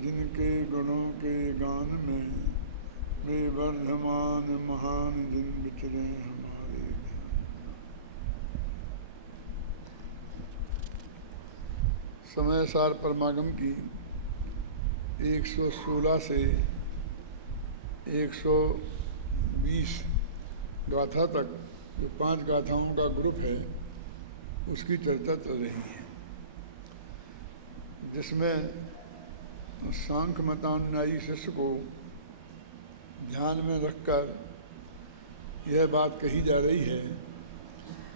जिनके गुणों के गान में वे वर्धमान महान जिन विचरे हमारे ध्यान। समय सार परमागम की 116 से 120 गाथा तक जो 5 गाथाओं का ग्रुप है उसकी चर्चा चल रही है, जिसमें सांख्य मतानुयायी शिष्य को ध्यान में रखकर यह बात कही जा रही है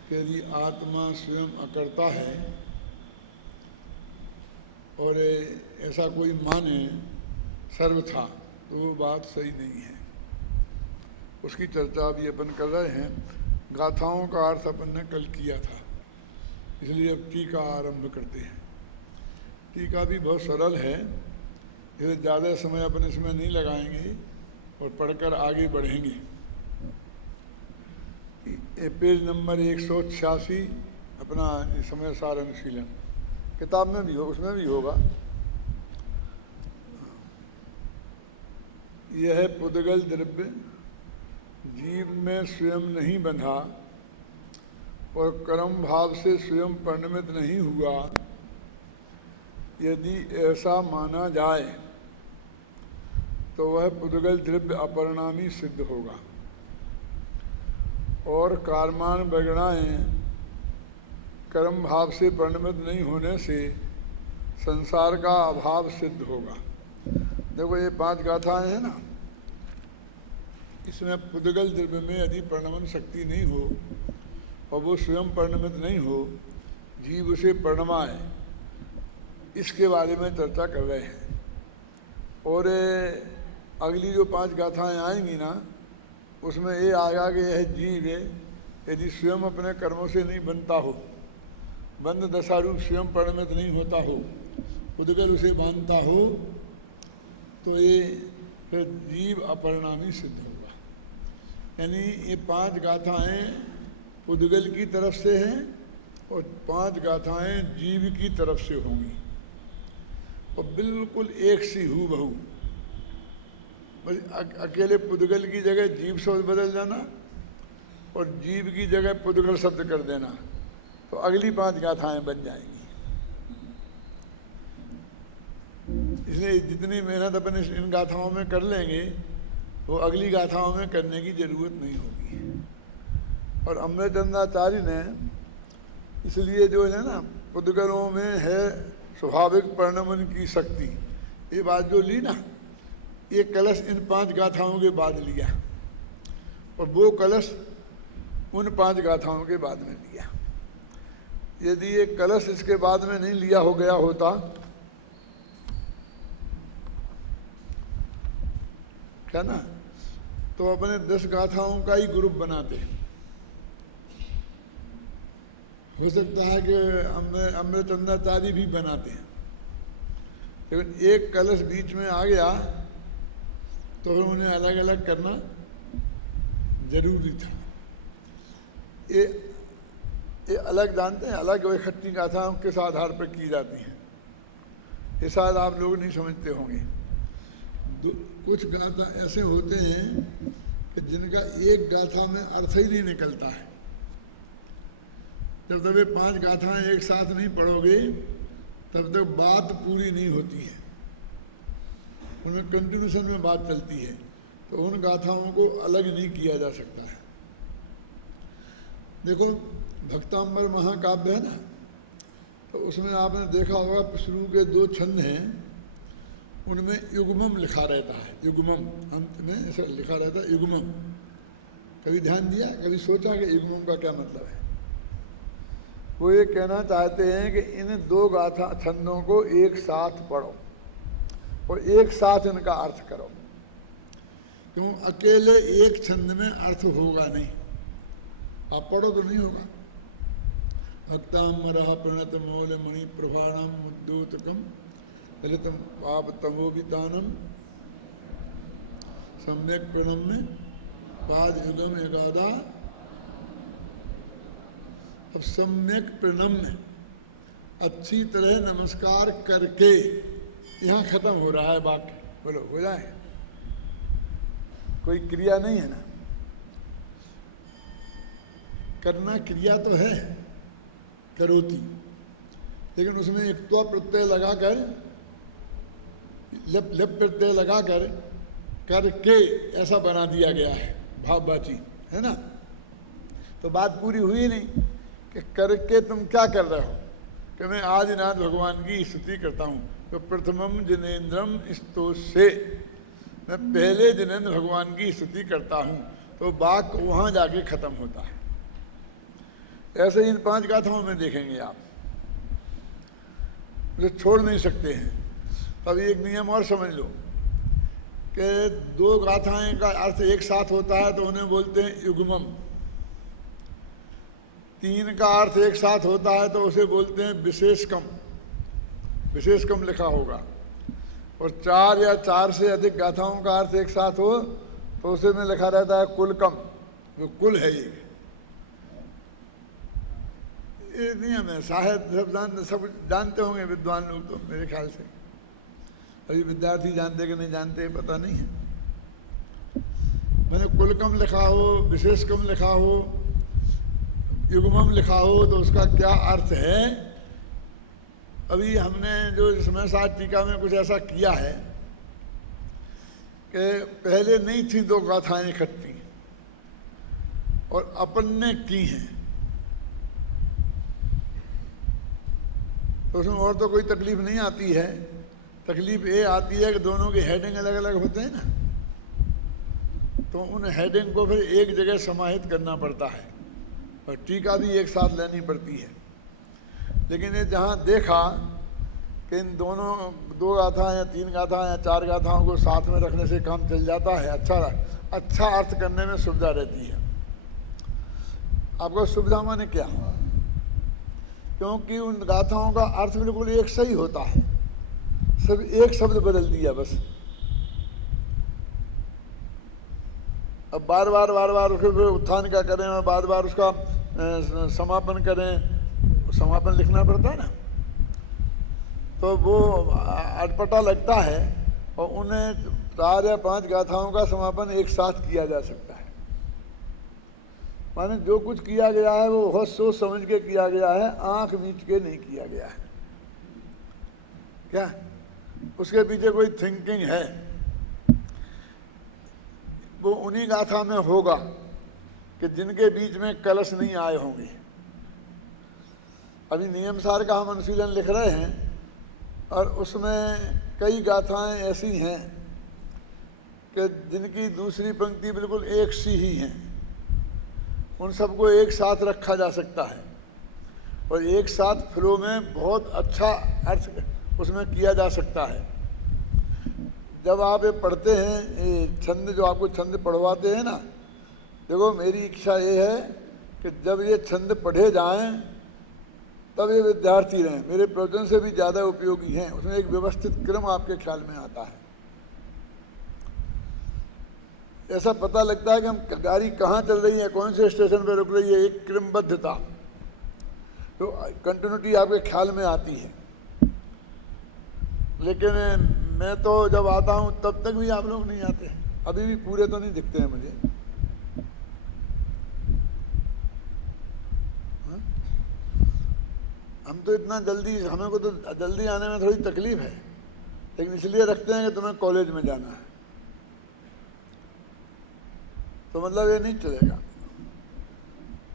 कि यदि आत्मा स्वयं अकर्ता है और ऐसा कोई माने सर्वथा, तो वो बात सही नहीं है। उसकी चर्चा अभी अपन कर रहे हैं। गाथाओं का अर्थ अपन ने कल किया था, इसलिए अब टीका आरंभ करते हैं। टीका भी बहुत सरल है, इसलिए ज़्यादा समय अपन इसमें नहीं लगाएंगे और पढ़कर आगे बढ़ेंगे। पेज नंबर 186 अपना समय सार अनुशीलन किताब में भी हो, उसमें भी होगा। यह पुद्गल द्रव्य जीव में स्वयं नहीं बंधा और कर्म भाव से स्वयं परिणमित नहीं हुआ, यदि ऐसा माना जाए तो वह पुद्गल द्रव्य अपरिणामी सिद्ध होगा और कार्मान बगड़ाएँ कर्म भाव से परिणमित नहीं होने से संसार का अभाव सिद्ध होगा। देखो ये 5 गाथाएं हैं ना, इसमें पुद्गल द्रव्य में यदि परिणमन शक्ति नहीं हो और वो स्वयं परिणमित नहीं हो, जीव उसे परिणमाए, इसके बारे में चर्चा कर रहे हैं। और अगली जो 5 गाथाएं आएंगी ना, उसमें ये आएगा कि यह जीव यदि स्वयं अपने कर्मों से नहीं बनता हो, बंध दशा रूप स्वयं परिणमित नहीं होता हो, पुद्गल उसे मानता हो, तो ये फिर जीव अपरिणामी सिद्ध होगा। यानी ये 5 गाथाएं पुद्गल की तरफ से हैं और 5 गाथाएं जीव की तरफ से होंगी और बिल्कुल एक सी हूबहू। बस अकेले पुद्गल की जगह जीव शब्द बदल जाना और जीव की जगह पुद्गल शब्द कर देना, तो अगली 5 गाथाएं बन जाएंगी। इसलिए जितनी मेहनत अपन इन गाथाओं में कर लेंगे वो अगली गाथाओं में करने की जरूरत नहीं होगी। और अमृतचंद्राचार्य ने इसलिए जो है ना, पुद्गलों में है स्वाभाविक परिणमन की शक्ति, ये बात जो ली ना, ये कलश इन 5 गाथाओं के बाद लिया और वो कलश उन 5 गाथाओं के बाद में लिया। यदि ये कलश इसके बाद में नहीं लिया हो गया होता क्या ना, तो अपने 10 गाथाओं का ही ग्रुप बनाते। हो सकता है कि अमृतचंद्राचार्य भी बनाते हैं, लेकिन एक कलश बीच में आ गया तो फिर उन्हें अलग अलग करना जरूरी था। ये अलग जानते हैं, अलग व इकट्ठी गाथाओं किस आधार पर की जाती हैं, ये शायद आप लोग नहीं समझते होंगे। कुछ गाथा ऐसे होते हैं कि जिनका एक गाथा में अर्थ ही नहीं निकलता है। जब तक ये 5 गाथाएं एक साथ नहीं पढ़ोगे तब तक बात पूरी नहीं होती है, उनमें कंटिन्यूशन में बात चलती है, तो उन गाथाओं को अलग नहीं किया जा सकता है। देखो भक्तांबर महाकाव्य है ना, तो उसमें आपने देखा होगा शुरू के 2 छंद हैं, उनमें युग्मम लिखा रहता है। युग्मम अंत में ऐसा लिखा रहता है, युग्मम। कभी ध्यान दिया, कभी सोचा कि युग्मम का क्या मतलब है? वो ये कहना चाहते हैं कि इन 2 गाथा छंदों को एक साथ पढ़ो और एक साथ इनका अर्थ करो, क्यों अकेले एक छंद में अर्थ होगा नहीं, आप पढ़ो तो नहीं होगा। भक्तांबर प्रणत मौल मणि प्रभाणम मुद्दोतकम ललितम पाप तमोबितानम सम्यक प्रणम्य पाद युगम एकादा। अब सम्यक प्रणम्य अच्छी तरह नमस्कार करके यहाँ खत्म हो रहा है वाक्य, बोलो हो जाए, कोई क्रिया नहीं है ना, करना क्रिया तो है, करोति, लेकिन उसमें एक त्व प्रत्यय लगाकर, लप लप प्रत्यय लगाकर करके ऐसा बना दिया गया है, भाववाची है ना। तो बात पूरी हुई नहीं कि करके तुम क्या कर रहे हो, कि मैं आदिनाथ भगवान की स्तुति करता हूँ। तो प्रथमम जिनेन्द्रम स्तो से, मैं पहले जिनेन्द्र भगवान की स्तुति करता हूँ, तो वाक्य वहाँ जाके खत्म होता है। ऐसे इन 5 गाथाओं में देखेंगे आप, जो छोड़ नहीं सकते हैं। तब एक नियम और समझ लो कि 2 गाथाएं का अर्थ एक साथ होता है तो उन्हें बोलते हैं युग्मम, 3 का अर्थ एक साथ होता है तो उसे बोलते हैं विशेषकम, विशेषकम लिखा होगा, और 4 या 4 से अधिक गाथाओं का अर्थ एक साथ हो तो उसे में लिखा रहता है कुलकम, जो कुल है ये नियम है। शायद सब जानते होंगे विद्वान लोग, तो मेरे ख्याल से अभी विद्यार्थी जानते कि नहीं जानते पता नहीं है। मैंने कुलकम लिखा हो, विशेषकम लिखा हो, युग्मम लिखा हो, तो उसका क्या अर्थ है। अभी हमने जो समय साथ टीका में कुछ ऐसा किया है कि पहले नहीं थी 2 गाथाएं इकट्ठी और अपन ने की हैं, तो उसमें और तो कोई तकलीफ नहीं आती है। तकलीफ ये आती है कि दोनों के हेडिंग अलग अलग होते हैं ना, तो उन हेडिंग को फिर एक जगह समाहित करना पड़ता है और टीका भी एक साथ लेनी पड़ती है। लेकिन ये जहाँ देखा कि इन दोनों 2 गाथा या 3 गाथा या 4 गाथाओं को साथ में रखने से काम चल जाता है, अच्छा अर्थ करने में सुविधा रहती है। आपको सुविधा माने क्या, क्योंकि उन गाथाओं का अर्थ बिल्कुल एक सही होता है, सब एक शब्द बदल दिया बस। अब बार बार उसके उत्थान का करें और बार उसका समापन करें, समापन लिखना पड़ता है ना, तो वो अटपटा लगता है। और उन्हें 4 या 5 गाथाओं का समापन एक साथ किया जा सकता है। माने जो कुछ किया गया है वो बहुत सोच समझ के किया गया है, आंख मीच के नहीं किया गया है। क्या उसके पीछे कोई थिंकिंग है, वो उन्हीं गाथा में होगा कि जिनके बीच में कलश नहीं आए होंगे। अभी नियमसार का हम अनुशीलन लिख रहे हैं और उसमें कई गाथाएं ऐसी हैं कि जिनकी दूसरी पंक्ति बिल्कुल एक सी ही हैं, उन सबको एक साथ रखा जा सकता है और एक साथ फ्लो में बहुत अच्छा अर्थ उसमें किया जा सकता है। जब आप ये पढ़ते हैं, ये छंद जो आपको छंद पढ़वाते हैं ना, देखो मेरी इच्छा ये है कि जब ये छंद पढ़े जाएं तब ये विद्यार्थी रहें, मेरे प्रवचन से भी ज़्यादा उपयोगी हैं। उसमें एक व्यवस्थित क्रम आपके ख्याल में आता है, ऐसा पता लगता है कि हम गाड़ी कहाँ चल रही है, कौन से स्टेशन पर रुक रही है, एक क्रमबद्धता, तो कंटिन्यूटी आपके ख्याल में आती है। लेकिन मैं तो जब आता हूँ तब तक भी आप लोग नहीं आते, अभी भी पूरे तो नहीं दिखते हैं मुझे। हाँ? हम तो इतना जल्दी, हमें को तो जल्दी आने में थोड़ी तकलीफ है, लेकिन इसलिए रखते हैं कि तुम्हें कॉलेज में जाना है, तो मतलब ये नहीं चलेगा।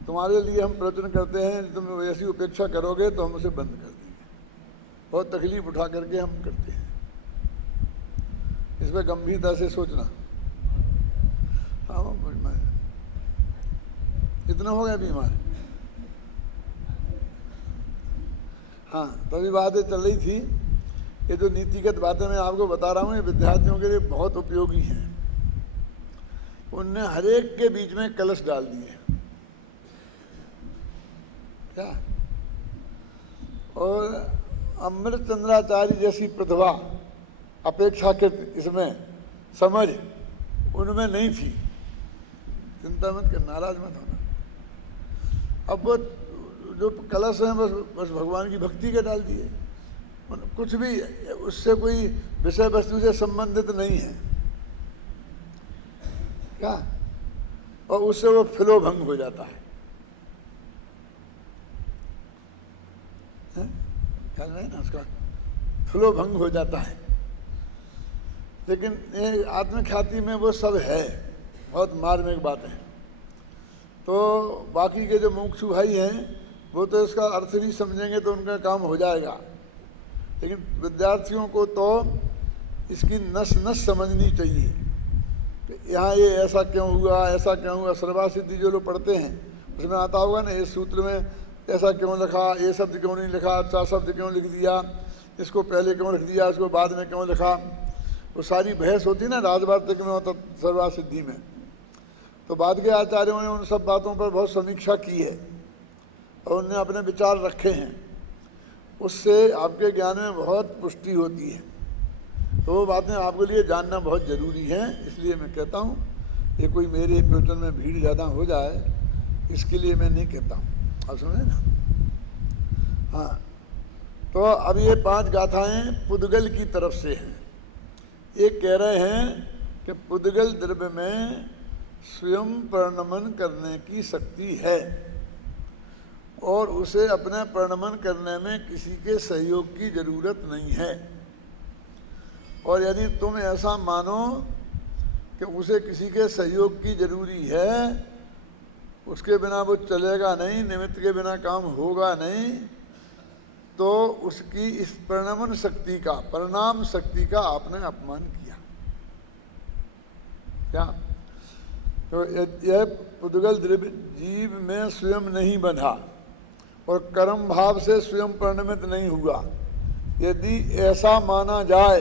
तुम्हारे लिए हम प्रवचन करते हैं, तुम ऐसी उपेक्षा करोगे तो हम उसे बंद कर देंगे। बहुत तकलीफ उठा करके हम करते हैं, इस पर गंभीरता से सोचना। हाँ इतना हो गया बीमार। हाँ, तभी बातें चल रही थी, ये जो नीतिगत बातें मैं आपको बता रहा हूँ, ये विद्यार्थियों के लिए बहुत उपयोगी हैं। उनने हर एक के बीच में कलश डाल दिए क्या, और अमृत चंद्राचार्य जैसी प्रतिभा अपेक्षाकृत इसमें समझ उनमें नहीं थी। चिंता मत कर, नाराज मत होना। अब वो जो कलश हैं बस भगवान की भक्ति के डाल दिए, कुछ भी उससे कोई विषय वस्तु से संबंधित नहीं है क्या, और उससे वो फ्लो भंग हो जाता है। ख्याल नहीं ना, उसका फ्लो भंग हो जाता है। लेकिन ये आत्मख्याति में वो सब है, बहुत मार्मिक बात है। तो बाकी के जो मुमुक्षु भाई हैं वो तो इसका अर्थ नहीं समझेंगे तो उनका काम हो जाएगा, लेकिन विद्यार्थियों को तो इसकी नस नस समझनी चाहिए कि यहाँ ये ऐसा क्यों हुआ, ऐसा क्यों हुआ। सर्वा सिद्धि जो लोग पढ़ते हैं उसमें आता होगा ना, इस सूत्र में ऐसा क्यों लिखा, ये शब्द क्यों नहीं लिखा, अच्छा शब्द क्यों लिख दिया, इसको पहले क्यों लिख दिया, इसको बाद में क्यों लिखा। वो सारी बहस होती ना राजवार्तिक में होता सर्वा सिद्धि में। तो बाद के आचार्यों ने उन सब बातों पर बहुत समीक्षा की है और उनने अपने विचार रखे हैं, उससे आपके ज्ञान में बहुत पुष्टि होती है। तो वो बातें आपके लिए जानना बहुत ज़रूरी है। इसलिए मैं कहता हूँ, ये कोई मेरे प्रवचन में भीड़ ज़्यादा हो जाए इसके लिए मैं नहीं कहता हूँ, आप समझे ना। हाँ, तो अब ये 5 गाथाएं पुद्गल की तरफ से हैं। ये कह रहे हैं कि पुद्गल द्रव्य में स्वयं परिणमन करने की शक्ति है और उसे अपने परिणमन करने में किसी के सहयोग की जरूरत नहीं है। और यदि तुम ऐसा मानो कि उसे किसी के सहयोग की जरूरी है, उसके बिना वो चलेगा नहीं, निमित्त के बिना काम होगा नहीं, तो उसकी इस परिणमन शक्ति का, परिणाम शक्ति का आपने अपमान किया क्या। तो यह पुद्गल द्रव्य जीव में स्वयं नहीं बंधा और कर्म भाव से स्वयं परिणमित नहीं हुआ। यदि ऐसा माना जाए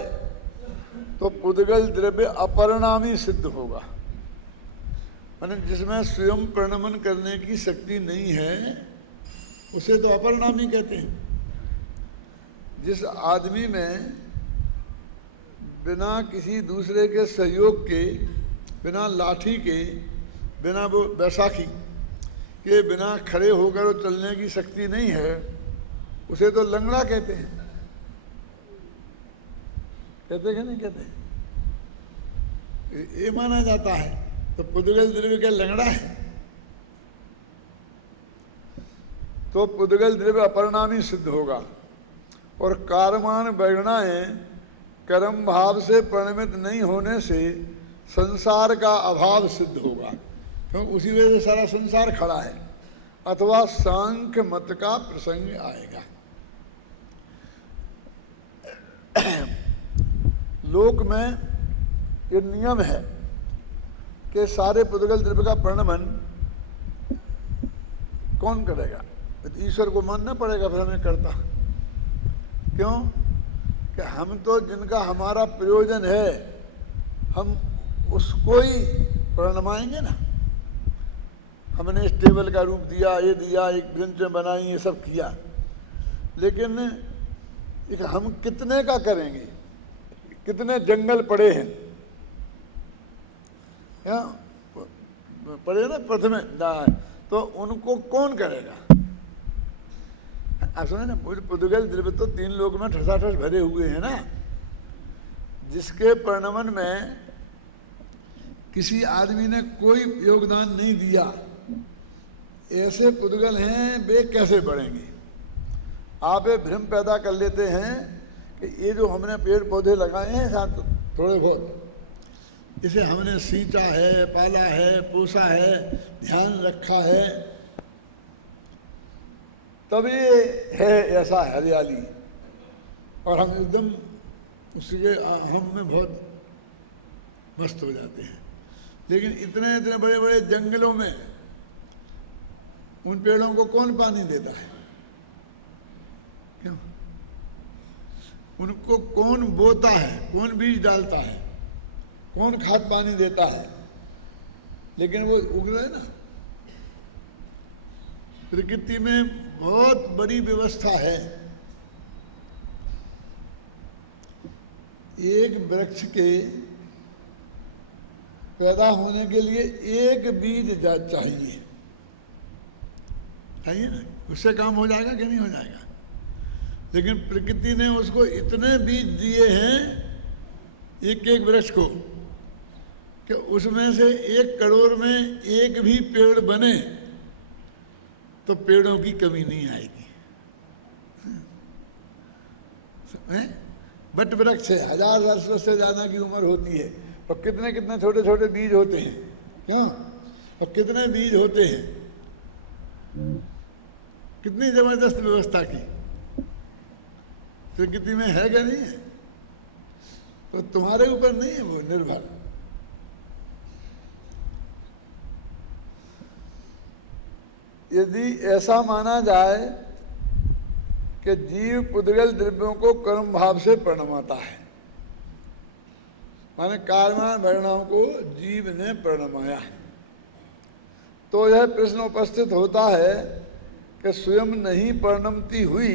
तो पुद्गल द्रव्य अपरिणामी सिद्ध होगा। माने जिसमें स्वयं परिणमन करने की शक्ति नहीं है उसे तो अपरिणामी कहते हैं। जिस आदमी में बिना किसी दूसरे के सहयोग के, बिना लाठी के, बिना वो बैसाखी के बिना खड़े होकर और चलने की शक्ति नहीं है, उसे तो लंगड़ा कहते हैं। कहते कि नहीं कहते? ये माना जाता है। तो पुद्गल द्रव्य क्या लंगड़ा है? तो पुद्गल द्रव्य अपरिणामी सिद्ध होगा और कारमान वैगणाएं कर्म भाव से परिणमित नहीं होने से संसार का अभाव सिद्ध होगा, क्योंकि उसी वजह से सारा संसार खड़ा है। अथवा सांख्य मत का प्रसंग आएगा। लोक में ये नियम है कि सारे पुद्गल द्रव्य का परिणमन कौन करेगा? ईश्वर को मानना पड़ेगा, फिर हमें करता। क्यों? कि हम तो जिनका हमारा प्रयोजन है हम उसको ही परिणमाएंगे ना। हमने इस टेबल का रूप दिया, ये दिया, एक बेंच बनाई, ये सब किया, लेकिन एक हम कितने का करेंगे? कितने जंगल पड़े हैं, पड़े ना प्रथम, तो उनको कौन करेगा? आप समझे ना। पुद्गल द्रव्य तो 3 लोक में ठसाठस भरे हुए हैं ना। जिसके परिणमन में किसी आदमी ने कोई योगदान नहीं दिया, ऐसे पुद्गल हैं, वे कैसे बढ़ेंगे? आप ये भ्रम पैदा कर लेते हैं कि ये जो हमने पेड़ पौधे लगाए हैं साथ थोड़े बहुत, इसे हमने सींचा है, पाला है, पोसा है, ध्यान रखा है, तब ये है ऐसा हरियाली, और हम एकदम उसके हम में बहुत मस्त हो जाते हैं। लेकिन इतने इतने बड़े बड़े जंगलों में उन पेड़ों को कौन पानी देता है? क्यों? उनको कौन बोता है, कौन बीज डालता है, कौन खाद पानी देता है? लेकिन वो उग रहे ना। प्रकृति में बहुत बड़ी व्यवस्था है। एक वृक्ष के पैदा होने के लिए एक बीज चाहिए ना। उससे काम हो जाएगा कि नहीं हो जाएगा? लेकिन प्रकृति ने उसको इतने बीज दिए हैं एक एक वृक्ष को कि उसमें से 1 करोड़ में एक भी पेड़ बने तो पेड़ों की कमी नहीं आएगी। बट वृक्ष है, 1000 वर्ष से ज्यादा की उम्र होती है और कितने कितने छोटे छोटे बीज होते हैं, क्यों? और कितने बीज होते हैं, कितनी जबरदस्त व्यवस्था की प्रकृति में है क्या नहीं है? तो तुम्हारे ऊपर नहीं है वो निर्भर। यदि ऐसा माना जाए कि जीव पुद्गल द्रव्यों को कर्म भाव से प्रणमाता है, माने कार्यान परिणाम को जीव ने प्रणमाया है, तो यह प्रश्न उपस्थित होता है कि स्वयं नहीं परिणमती हुई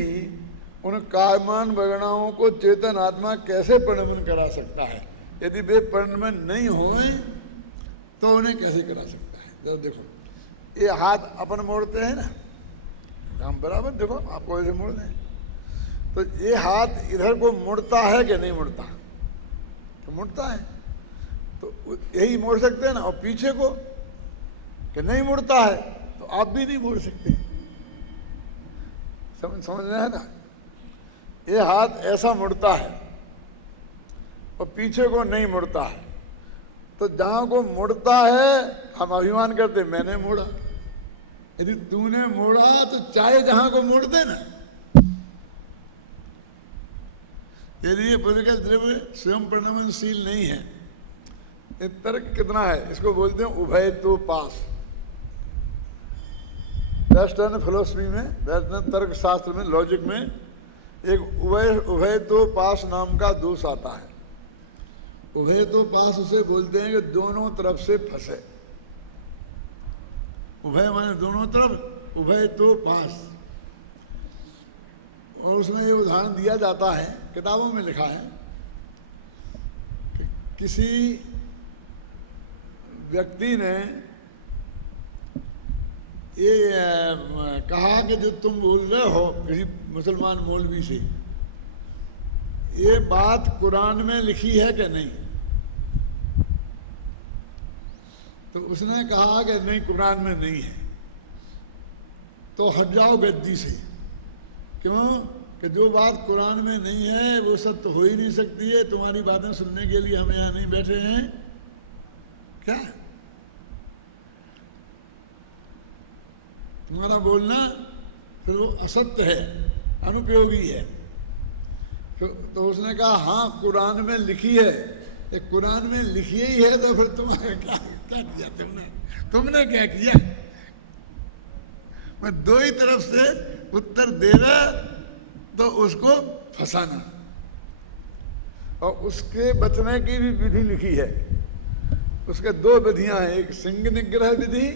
उन कार्यमान वर्णाओं को चेतन आत्मा कैसे परिणमन करा सकता है? यदि वे परिणमन नहीं होए तो उन्हें कैसे करा सकता है? जब देखो ये हाथ अपन मोड़ते हैं ना, हम बराबर देखो आपको ऐसे मोड़ दें तो ये हाथ इधर को मुड़ता है कि नहीं मुड़ता? तो मुड़ता है, तो यही मोड़ सकते हैं ना। और पीछे को कि नहीं मुड़ता है तो आप भी नहीं मोड़ सकते। समझ रहे हैं ना? ये हाथ ऐसा मुड़ता है और पीछे को नहीं मुड़ता है, तो जहां को मुड़ता है हम अभिमान करते मैंने मोड़ा। यदि तूने मोड़ा तो चाहे जहां को मोड़ दे ना। यदि ये पुद्गल द्रव्य स्वयं परिणमनशील नहीं है, ये तर्क कितना है, इसको बोलते हैं उभय तो पास। वेस्टर्न फिलोसफी में, वेस्टर्न तर्क शास्त्र में, लॉजिक में एक उभय तो पास नाम का दोष आता है। उभय तो पास उसे बोलते हैं कि दोनों तरफ से फंसे। उभय माने दोनों तरफ, उभय तो पास। और उसमें ये उदाहरण दिया जाता है, किताबों में लिखा है कि किसी व्यक्ति ने ये कहा कि जो तुम बोल रहे हो किसी मुसलमान मौलवी से, ये बात कुरान में लिखी है कि नहीं? तो उसने कहा कि नहीं, कुरान में नहीं है। तो हट जाओ गद्दी से। क्यों? कि जो बात कुरान में नहीं है वो सब तो हो ही नहीं सकती है। तुम्हारी बातें सुनने के लिए हम यहाँ नहीं बैठे हैं क्या? तुम्हारा बोलना फिर वो असत्य है, अनुपयोगी है। तो उसने कहा हाँ कुरान में लिखी है। ये कुरान में लिखी ही है तो फिर तुम्हारा क्या किया तुमने क्या किया? मैं दो ही तरफ से उत्तर देना तो उसको फंसाना, और उसके बचने की भी विधि लिखी है। उसके 2 विधियां हैं, एक सिंह निग्रह विधि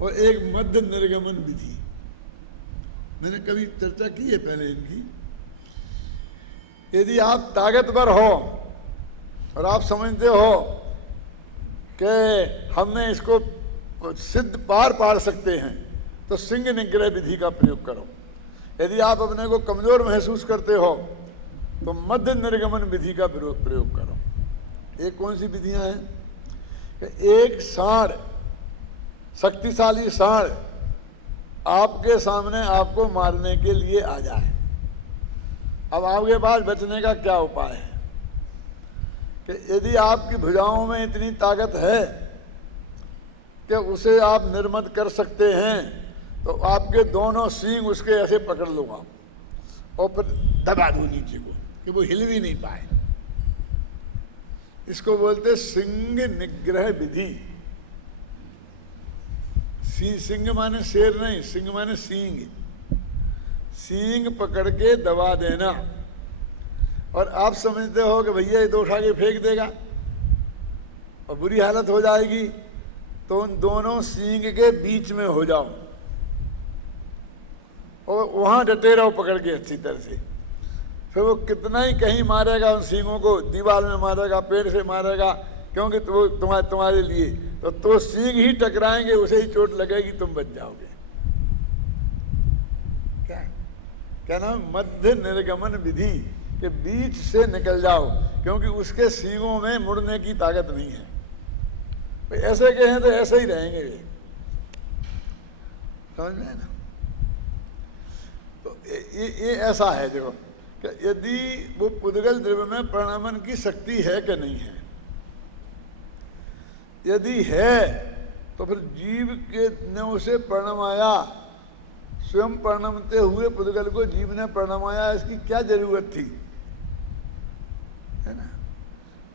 और एक मध्य निर्गमन विधि। मैंने कभी चर्चा की है पहले इनकी। यदि आप ताकतवर हो और आप समझते हो कि हमने इसको सिद्ध पार सकते हैं तो सिंह निग्रह विधि का प्रयोग करो। यदि आप अपने को कमजोर महसूस करते हो तो मध्य निर्गमन विधि का प्रयोग करो। ये कौन सी विधियां हैं? कि एक सांड, शक्तिशाली सांड आपके सामने आपको मारने के लिए आ जाए। अब आपके पास बचने का क्या उपाय है? कि यदि आपकी भुजाओं में इतनी ताकत है कि उसे आप निर्मत कर सकते हैं तो आपके दोनों सींग उसके ऐसे पकड़ लूंगा और फिर दबा दूं नीचे को कि वो हिल भी नहीं पाए। इसको बोलते सिंह निग्रह विधि। सिंह माने शेर नहीं, सिंह माने सींग। सींग पकड़ के दबा देना। और आप समझते हो कि भैया ये तो उठा के फेंक देगा और बुरी हालत हो जाएगी, तो उन दोनों सींग के बीच में हो जाओ और वहां डटे रहो पकड़ के अच्छी तरह से। फिर वो कितना ही कहीं मारेगा, उन सींगों को दीवार में मारेगा, पेड़ से मारेगा, क्योंकि वो तुम्हारे लिए तो सींग ही टकराएंगे, उसे ही चोट लगेगी, तुम बच जाओगे। क्या क्या नाम, मध्य निर्गमन विधि के बीच से निकल जाओ, क्योंकि उसके सींगों में मुड़ने की ताकत नहीं है। भाई ऐसे के हैं तो ऐसे ही रहेंगे वे, समझ में है ना। तो ये ऐसा है देखो कि यदि वो पुद्गल द्रव्य में प्रणमन की शक्ति है कि नहीं है। यदि है तो फिर जीव के ने उसे प्रणमाया, स्वयं प्रणमते हुए पुद्गल को जीव ने प्रणमाया, इसकी क्या जरूरत थी, है ना।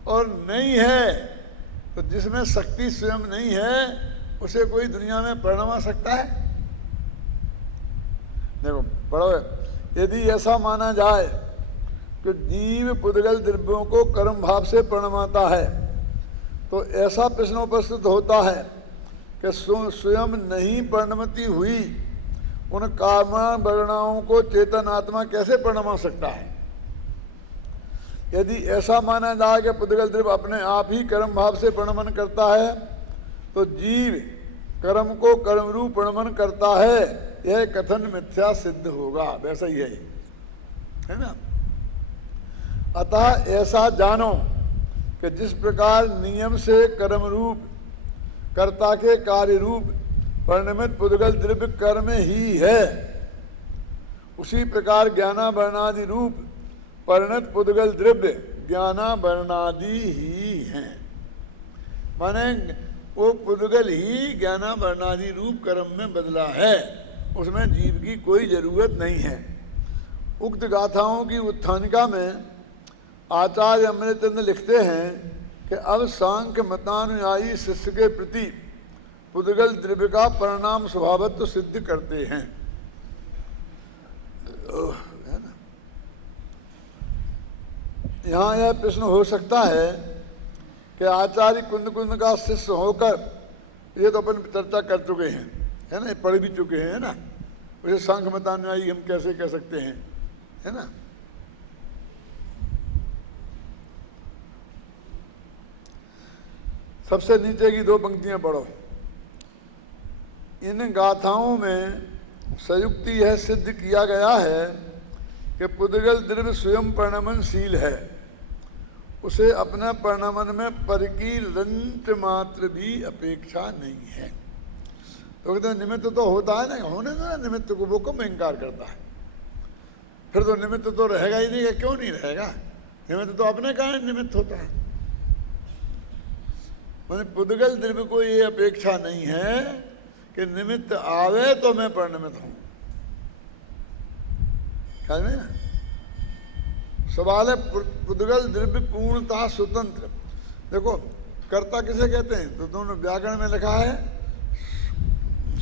और नहीं है तो जिसमें शक्ति स्वयं नहीं है उसे कोई दुनिया में प्रणमा सकता है। देखो पढ़ो, यदि ऐसा माना जाए कि जीव पुद्गल द्रव्यों को कर्म भाव से प्रणमाता है तो ऐसा प्रश्न उपस्थित होता है कि स्वयं नहीं प्रणमती हुई उन कामना वर्णाओं को चेतन आत्मा कैसे प्रणमा सकता है। यदि ऐसा माना जाए कि पुद्गल द्रव्य अपने आप ही कर्म भाव से प्रणमन करता है तो जीव कर्म को कर्म रूप प्रणमन करता है, यह कथन मिथ्या सिद्ध होगा। वैसा ही है ना। अतः ऐसा जानो कि जिस प्रकार नियम से कर्म रूप कर्ता के कार्य रूप परिणमित पुद्गल द्रव्य कर्म ही है, उसी प्रकार ज्ञानाभरणादि रूप परिणत पुद्गल द्रव्य ज्ञानाभरणादि ही हैं। माने वो पुद्गल ही ज्ञानाभरणादि रूप कर्म में बदला है, उसमें जीव की कोई जरूरत नहीं है। उक्त गाथाओं की उत्थानिका में आचार्य अमृतचंद्र लिखते हैं कि अब सांख्य मतानुयायी शिष्य के प्रति पुद्गल द्रव्य का परिणाम स्वभावत्व सिद्ध करते हैं। यहाँ यह प्रश्न हो सकता है कि आचार्य कुंद कुंद का शिष्य होकर, ये तो अपन चर्चा कर चुके हैं, है ना, पढ़ भी चुके हैं, है ना। उसे सांख्य मतानुयायी हम कैसे कह सकते हैं, है ना। सबसे नीचे की दो पंक्तियां पढ़ो। इन गाथाओं में संयुक्ति यह सिद्ध किया गया है कि पुद्गल द्रव्य स्वयं प्रणमनशील है, उसे अपना प्रणमन में पर की लंच मात्र भी अपेक्षा नहीं है। तो कहते हैं निमित्त तो होता है ना, होने दो ना निमित्त को, वो कम इंकार करता है। फिर तो निमित्त तो रहेगा ही नहीं, क्यों नहीं रहेगा, निमित्त तो अपने कारण निमित्त होता है। मैंने पुद्गल द्रव्य को ये अपेक्षा नहीं है कि निमित्त आवे तो मैं प्रणमित हूं, ख्याल में ना। सवाल है पुद्गल द्रव्य पूर्णतः स्वतंत्र। देखो कर्ता किसे कहते हैं, तो दोनों व्याकरण में लिखा है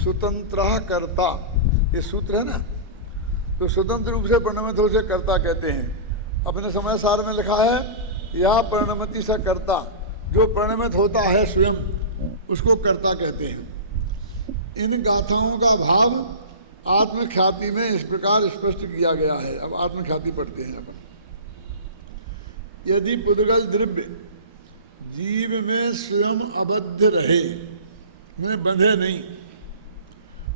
स्वतंत्र कर्ता, ये सूत्र है ना। तो स्वतंत्र रूप से प्रणमित हो से कर्ता कहते हैं। अपने समय सार में लिखा है या प्रणमति सा कर्ता, जो प्रणमित होता है स्वयं उसको कर्ता कहते हैं। इन गाथाओं का भाव आत्मख्याति में इस प्रकार स्पष्ट किया गया है। अब आत्मख्याति पढ़ते हैं अपन। यदि पुद्गल द्रव्य जीव में स्वयं अबद्ध रहे, में बंधे नहीं,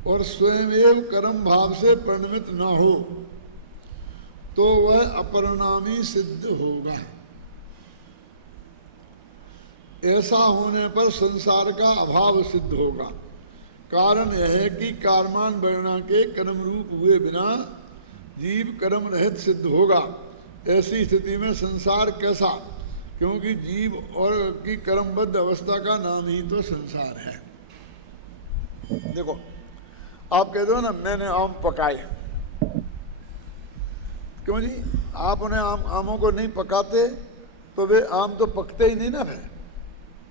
और स्वयं एवं कर्म भाव से प्रणमित न हो तो वह अपरिणामी सिद्ध होगा। ऐसा होने पर संसार का अभाव सिद्ध होगा। कारण यह है कि कर्मान वर्णा के कर्म रूप हुए बिना जीव कर्म रहित सिद्ध होगा। ऐसी स्थिति में संसार कैसा, क्योंकि जीव और की कर्मबद्ध अवस्था का नाम ही तो संसार है। देखो आप कहते हो ना मैंने आम पकाए, क्यों जी, आप उन्हें आमों को नहीं पकाते तो वे आम तो पकते ही नहीं ना, फिर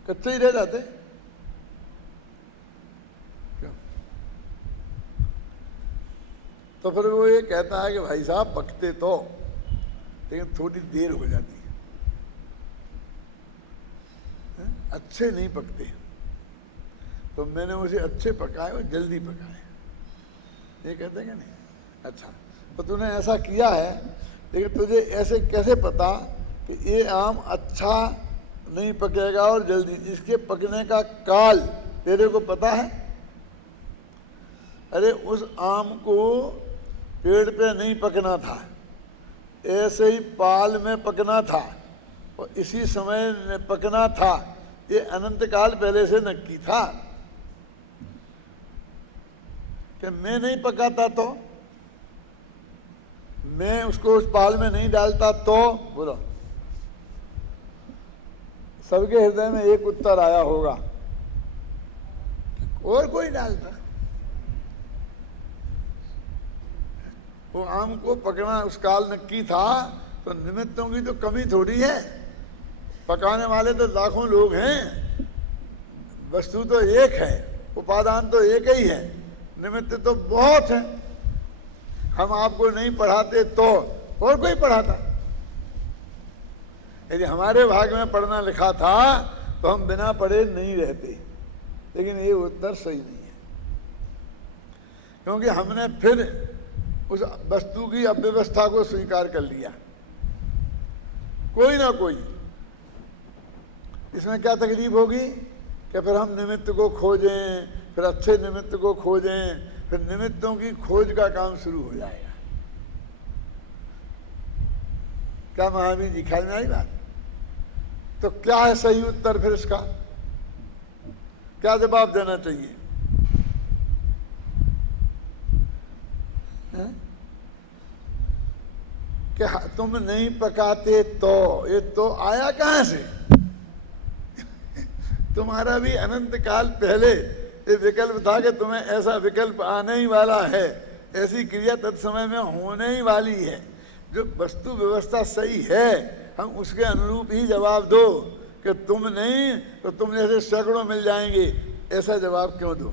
कच्चे ही रह जाते। तो फिर वो ये कहता है कि भाई साहब पकते तो, लेकिन थोड़ी देर हो जाती है, अच्छे नहीं पकते। तो मैंने उसे अच्छे पकाए और जल्दी पकाए, ये कहते हैं कि नहीं। अच्छा, तो तूने ऐसा किया है, लेकिन तुझे ऐसे कैसे पता कि ये आम अच्छा नहीं पकेगा और जल्दी, इसके पकने का काल तेरे को पता है? अरे उस आम को पेड़ पे नहीं पकना था, ऐसे ही पाल में पकना था और इसी समय पकना था, ये अनंत काल पहले से नक्की था। कि मैं नहीं पकाता तो, मैं उसको उस पाल में नहीं डालता तो, बोलो सबके हृदय में एक उत्तर आया होगा, और कोई डालता। वो आम को पकना उस काल नक्की था, तो निमित्तों की तो कमी थोड़ी है। पकाने वाले तो लाखों लोग हैं, वस्तु तो एक है, उपादान तो एक ही है, निमित्त तो बहुत है। हम आपको नहीं पढ़ाते तो और कोई पढ़ाता। यदि हमारे भाग में पढ़ना लिखा था तो हम बिना पढ़े नहीं रहते। लेकिन ये उत्तर सही नहीं है, क्योंकि हमने फिर उस वस्तु की अव्यवस्था को स्वीकार कर लिया। कोई ना कोई इसमें क्या तकलीफ होगी कि फिर हम निमित्त को खोजें, फिर अच्छे निमित्त को खोजें, फिर निमित्तों की खोज का काम शुरू हो जाएगा। क्या महावीर जी ख्याल में आई बात? तो क्या है सही उत्तर फिर इसका? क्या जवाब देना चाहिए? कि तुम नहीं पकाते तो, ये तो आया कहां से? तुम्हारा भी अनंत काल पहले ये विकल्प था कि तुम्हें ऐसा विकल्प आने ही वाला है, ऐसी क्रिया तत्समय में होने ही वाली है। जो वस्तु व्यवस्था सही है, हम उसके अनुरूप ही जवाब दो कि तुम नहीं तो तुम जैसे सैकड़ों मिल जाएंगे, ऐसा जवाब क्यों दो?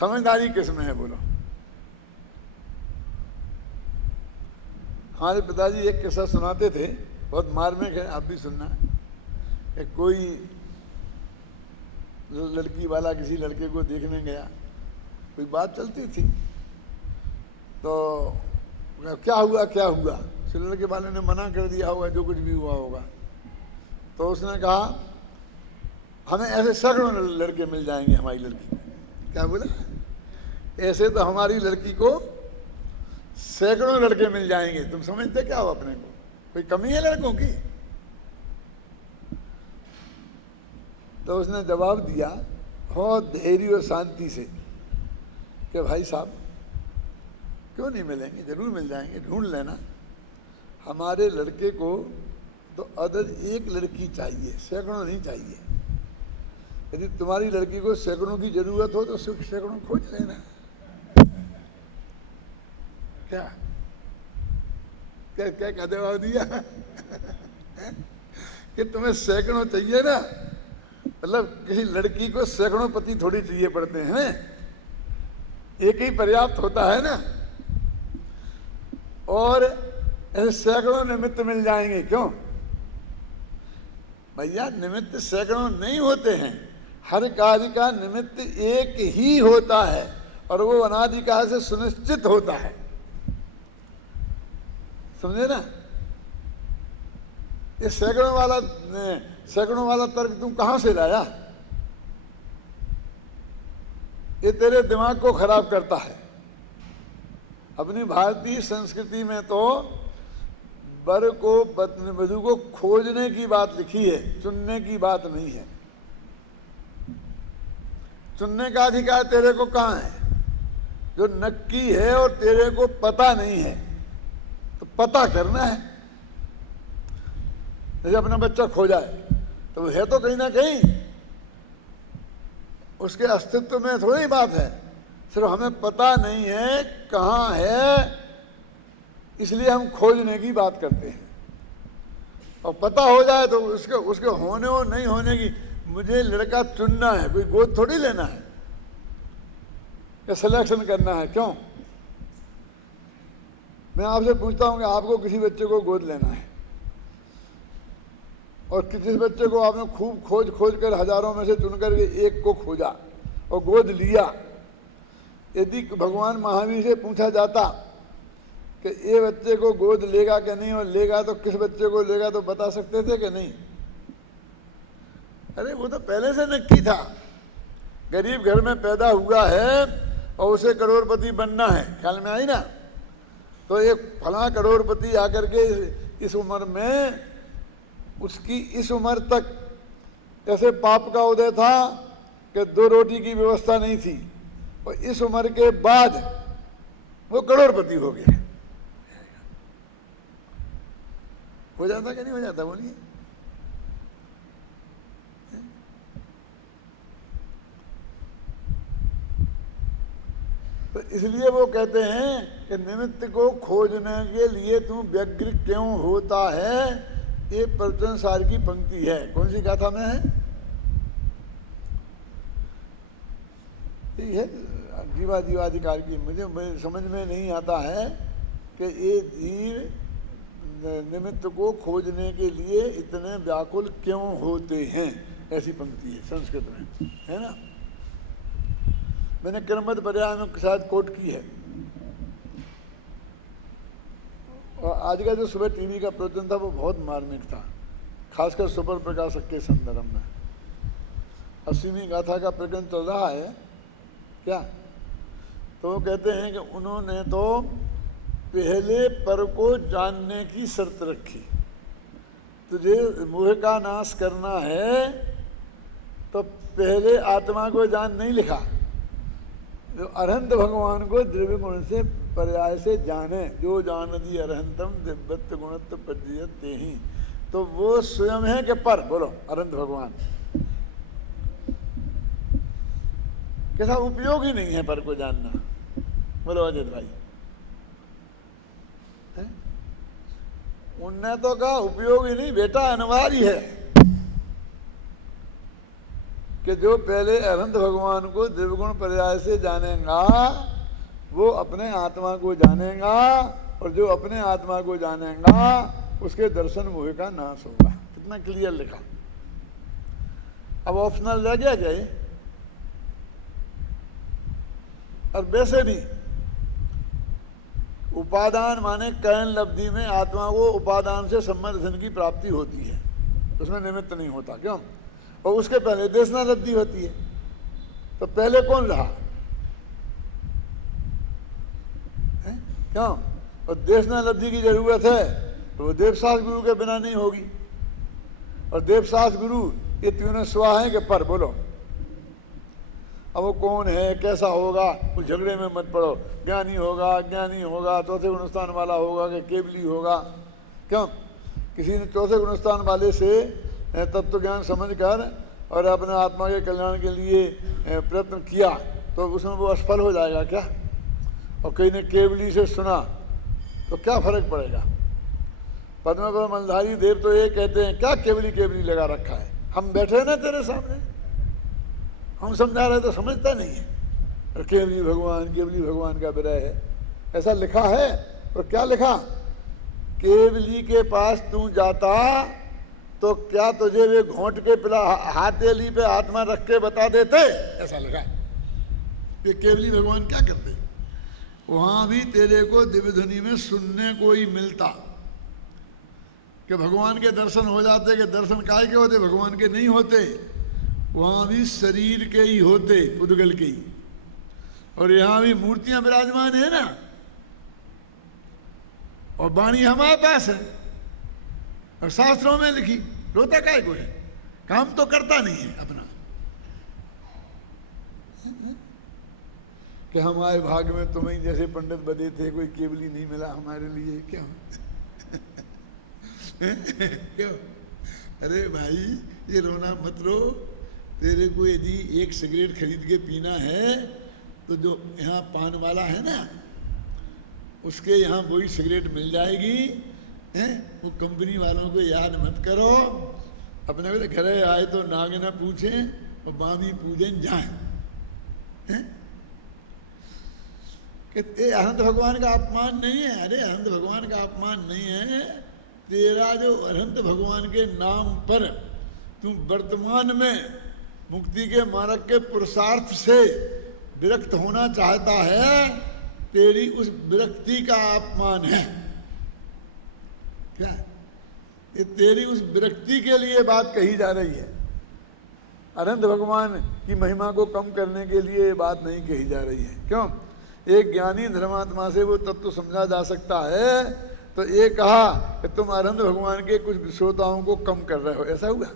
समझदारी किसमें है बोलो? हमारे पिताजी एक किस्सा सुनाते थे, बहुत मार्मिक है, आप भी सुनना। एक कोई लड़की वाला किसी लड़के को देखने गया, कोई बात चलती थी, तो क्या हुआ क्या हुआ, उस लड़के वाले ने मना कर दिया होगा, जो कुछ भी हुआ होगा। तो उसने कहा हमें ऐसे सैकड़ों लड़के मिल जाएंगे हमारी लड़की को। क्या बोला? ऐसे तो हमारी लड़की को सैकड़ों लड़के मिल जाएंगे। तुम समझते क्या हो अपने को? कोई कमी है लड़कों की? तो उसने जवाब दिया बहुत धैर्य और शांति से कि भाई साहब क्यों नहीं मिलेंगे, जरूर मिल जाएंगे, ढूंढ लेना। हमारे लड़के को तो अदद एक लड़की चाहिए, सैकड़ों नहीं चाहिए। यदि तुम्हारी लड़की को सैकड़ों की जरूरत हो तो सिर्फ सैकड़ों खोज लेना। क्या क्या क्या क्या जवाब दिया? कि तुम्हें सैकड़ों चाहिए ना, मतलब किसी लड़की को सैकड़ों पति थोड़ी चाहिए पड़ते हैं, एक ही पर्याप्त होता है ना। और ऐसे सैकड़ों निमित्त मिल जाएंगे। क्यों भैया? निमित्त सैकड़ों नहीं होते हैं, हर कार्य का निमित्त एक ही होता है और वो अनादिकाल से सुनिश्चित होता है। समझे ना? ये सैकड़ों वाला तर्क तुम कहां से लाया? ये तेरे दिमाग को खराब करता है। अपनी भारतीय संस्कृति में तो वर को वधू को खोजने की बात लिखी है, चुनने की बात नहीं है। चुनने का अधिकार तेरे को कहां है? जो नक्की है और तेरे को पता नहीं है तो पता करना है। जैसे अपना बच्चा खो जाए तो वो है तो कहीं ना कहीं, उसके अस्तित्व में थोड़ी बात है, सिर्फ हमें पता नहीं है कहाँ है, इसलिए हम खोजने की बात करते हैं। और पता हो जाए तो उसके होने और नहीं होने की, मुझे लड़का चुनना है, कोई गोद थोड़ी लेना है या सिलेक्शन करना है। क्यों? मैं आपसे पूछता हूं कि आपको किसी बच्चे को गोद लेना है और जिस बच्चे को आपने खूब खोज कर हजारों में से चुनकर के एक को खोजा और गोद लिया, यदि भगवान महावीर से पूछा जाता कि ये बच्चे को गोद लेगा कि नहीं, और लेगा तो किस बच्चे को लेगा, तो बता सकते थे कि नहीं? अरे वो तो पहले से नक्की था, गरीब घर में पैदा हुआ है और उसे करोड़पति बनना है। ख्याल में आई ना? तो एक फला करोड़पति आकर के इस उम्र में, उसकी इस उम्र तक ऐसे पाप का उदय था कि 2 रोटी की व्यवस्था नहीं थी, और इस उम्र के बाद वो करोड़पति हो गया। हो जाता कि नहीं हो जाता, बोलिए? तो इसलिए वो कहते हैं कि निमित्त को खोजने के लिए तू व्यग्र क्यों होता है। ये प्रवचन सार की पंक्ति है। कौन सी गाथा में है? ये जीवा जीवाधिकार की। मुझे समझ में नहीं आता है कि ये जीव निमित्त को खोजने के लिए इतने व्याकुल क्यों होते हैं। ऐसी पंक्ति है संस्कृत में, है ना। मैंने क्रमबद्ध पर्याय में शायद कोट की है। और आज का जो सुबह टीवी का प्रवचन था वो बहुत मार्मिक था, खासकर सुपर प्रकाशक के संदर्भ में। 80वीं गाथा का प्रकरण चल रहा है क्या। तो वो कहते हैं कि उन्होंने तो पहले पर को जानने की शर्त रखी। तुझे मोह का नाश करना है तो पहले आत्मा को जान नहीं लिखा, जो अरहंत भगवान को द्रव्य गुण से पर्याय से जाने, जो जानती अरहंतम दिव्यत्व गुणत्व प्रत्ययते ही। तो वो स्वयं है कि पर, बोलो अरहंत भगवान कैसा उपयोग ही नहीं है पर को जानना। बोलो अजित भाई, उनने तो कहा उपयोग ही नहीं बेटा, अनिवार्य है कि जो पहले अनंत भगवान को द्रव्यगुण पर्याय से जानेगा वो अपने आत्मा को जानेगा, और जो अपने आत्मा को जानेगा उसके दर्शन मोह का नाश होगा। कितना क्लियर लिखा। अब ऑप्शनल रह गया क्या ये? और वैसे भी उपादान माने कर्ण लब्धि में आत्मा को उपादान से संबंध की प्राप्ति होती है, उसमें निमित्त नहीं होता। क्यों? और उसके पहले देशना लब्धि होती है। तो पहले कौन रहा? क्यों? और देशना लब्धि की जरूरत है तो वो देवशास्त्र गुरु के बिना नहीं होगी। और देवशास्त्र गुरु ये तीनों स्वा है कि पर, बोलो। अब वो कौन है, कैसा होगा, उस झगड़े में मत पड़ो। ज्ञानी होगा, अज्ञानी होगा, चौथे गुणस्थान वाला होगा कि केवली होगा। क्यों? किसी ने चौथे गुणस्थान वाले से तत्व ज्ञान समझकर और अपने आत्मा के कल्याण के लिए प्रयत्न किया तो उसमें वो असफल हो जाएगा क्या? और कहीं ने केवली से सुना तो क्या फर्क पड़ेगा? पद्म पर मलधारी देव तो ये कहते हैं, क्या केवली केवली लगा रखा है, हम बैठे ना तेरे सामने, हम समझा रहे तो समझता नहीं है। और केवली भगवान का विरह है, ऐसा लिखा है। और क्या लिखा? केवली के पास तू जाता तो क्या तुझे वे घोंट के पिला हाथेली पे आत्मा रख के बता देते? ऐसा लगा। ये केवली भगवान क्या करते? वहां भी तेरे को दिव्य ध्वनि में सुनने को ही मिलता कि भगवान के दर्शन हो जाते। कि दर्शन काय के होते? भगवान के नहीं होते, वहां भी शरीर के ही होते, पुद्गल के ही। और यहां भी मूर्तियां विराजमान है ना, और वाणी हमारे पास है और शास्त्रों में लिखी। रोता काय को है? काम तो करता नहीं है अपना। कि हमारे भाग में तुम्हें जैसे पंडित बने थे, कोई केवली नहीं मिला हमारे लिए। क्यों? क्यों? अरे भाई ये रोना मत रो। तेरे को यदि एक सिगरेट खरीद के पीना है तो जो यहाँ पान वाला है ना, उसके यहाँ वही सिगरेट मिल जाएगी। हैं? वो कंपनी वालों को याद मत करो। अपने घर आए तो नाग न पूछें और बामी पूजन जाए। अनंत भगवान का अपमान नहीं है। अरे अनंत भगवान का अपमान नहीं है। तेरा जो अनंत भगवान के नाम पर तुम वर्तमान में मुक्ति के मार्ग के पुरुषार्थ से विरक्त होना चाहता है, तेरी उस विरक्ति का अपमान है। क्या? ये तेरी उस विरक्ति के लिए बात कही जा रही है। अनंत भगवान की महिमा को कम करने के लिए ये बात नहीं कही जा रही है। क्यों? एक ज्ञानी धर्मात्मा से वो तत्व समझा जा सकता है, तो ये कहा कि तुम आनंद भगवान के कुछ श्रोताओं को कम कर रहे हो, ऐसा हुआ?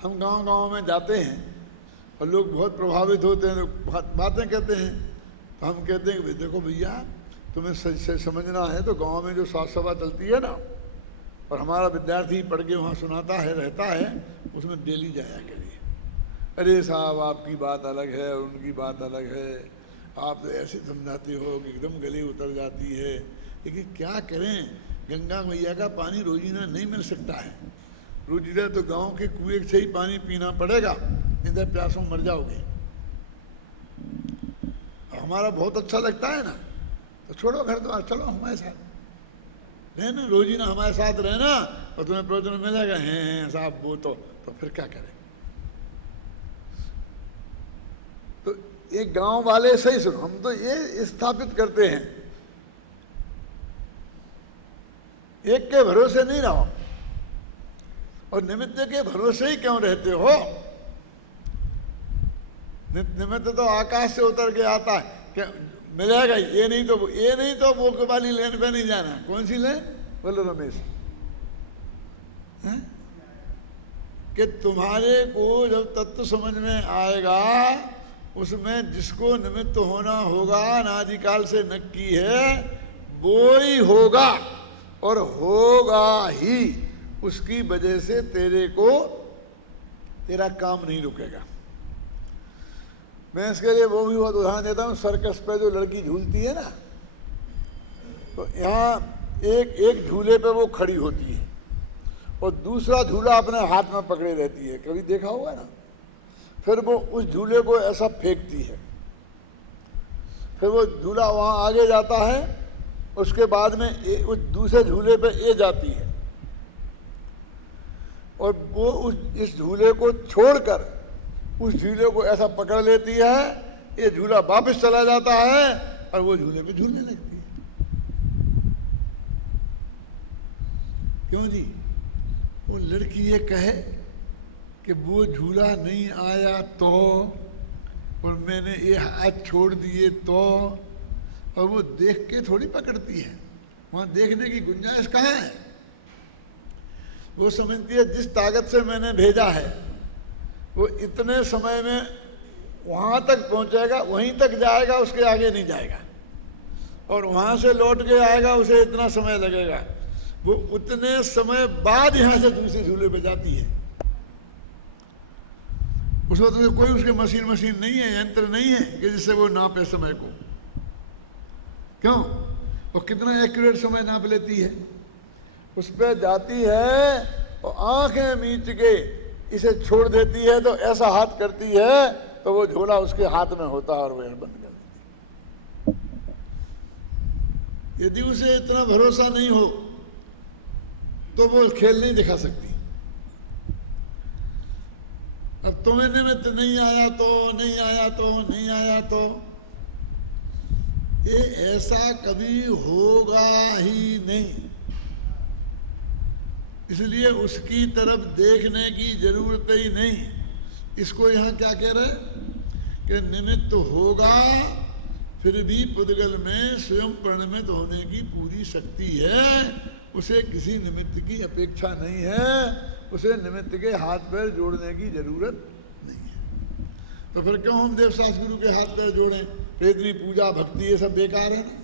हम गांव-गांव में जाते हैं और लोग बहुत प्रभावित होते हैं, बातें कहते हैं, तो हम कहते हैं कि देखो भैया, तुम्हें समझना है तो गांव में जो साथ सभा चलती है ना, और हमारा विद्यार्थी पढ़ के वहाँ सुनाता है, रहता है, उसमें डेली जाया करिए। अरे साहब, आपकी बात अलग है और उनकी बात अलग है, आप तो ऐसे समझाते हो कि एकदम गले उतर जाती है। लेकिन क्या करें, गंगा मैया का पानी रोजीना नहीं मिल सकता है। रोजीना तो गांव के कुएं से ही पानी पीना पड़ेगा, नहीं तो प्यासों मर जाओगे। हमारा बहुत अच्छा लगता है ना, तो छोड़ो घर द्वार, चलो हमारे साथ रहना, रोजीना हमारे साथ रहना और तुम्हें प्रयोजन मिलेगा। हैं साहब वो तो फिर क्या करें? तो एक गांव वाले सही सुनो, हम तो ये स्थापित करते हैं, एक के भरोसे नहीं रहो। और निमित्त के भरोसे ही क्यों रहते हो? निमित्त तो आकाश से उतर के आता है, क्या मिलेगा? ये नहीं तो वो वाली लेन पे नहीं जाना। कौन सी लेन? बोलो रमेश। कि तुम्हारे को जब तत्व समझ में आएगा, उसमें जिसको निमित्त होना होगा अनादिकाल से नक्की है, वो ही होगा और होगा ही। उसकी वजह से तेरा काम नहीं रुकेगा। मैं इसके लिए वो भी बहुत उदाहरण देता हूँ। सर्कस पे जो लड़की झूलती है ना, तो यहाँ एक झूले पे वो खड़ी होती है और दूसरा झूला अपने हाथ में पकड़े रहती है, कभी देखा होगा ना। फिर वो उस झूले को ऐसा फेंकती है, फिर वो झूला वहाँ आगे जाता है, उसके बाद में उस दूसरे झूले पे ये जाती है और वो इस झूले को छोड़कर उस झूले को ऐसा पकड़ लेती है, ये झूला वापस चला जाता है और वो झूले पे झूलने लगती है। क्यों जी? वो लड़की ये कहे कि वो झूला नहीं आया तो, और मैंने ये हाथ छोड़ दिए तो, और वो देख के थोड़ी पकड़ती है, वहां देखने की गुंजाइश कहाँ है? वो समझती है जिस ताकत से मैंने भेजा है वो इतने समय में वहां तक पहुंचेगा, वहीं तक जाएगा, उसके आगे नहीं जाएगा, और वहां से लौट के आएगा, उसे इतना समय लगेगा। वो उतने समय बाद यहां से दूसरे झूले पे जाती है। उस वक्त तो कोई उसके मशीन नहीं है, यंत्र नहीं है कि जिससे वो नापे समय को। क्यों? वो कितना एक्यूरेट समय नाप लेती है। उस पर जाती है और आंखें मीच के इसे छोड़ देती है, तो ऐसा हाथ करती है तो वो झोला उसके हाथ में होता है और वह बंद कर देती है। यदि उसे इतना भरोसा नहीं हो तो वो खेल नहीं दिखा सकती। अब तुम्हें निमित्त नहीं आया तो ये ऐसा कभी होगा ही नहीं। इसलिए उसकी तरफ देखने की जरूरत ही नहीं। इसको यहाँ क्या कह रहे कि निमित्त होगा, फिर भी पुद्गल में स्वयं परिणमित होने की पूरी शक्ति है। उसे किसी निमित्त की अपेक्षा नहीं है, उसे निमित्त के हाथ पैर जोड़ने की जरूरत नहीं है। तो फिर क्यों हम देवशास्त्र गुरु के हाथ पैर जोड़ें? इतनी पूजा भक्ति ये सब बेकार है ना।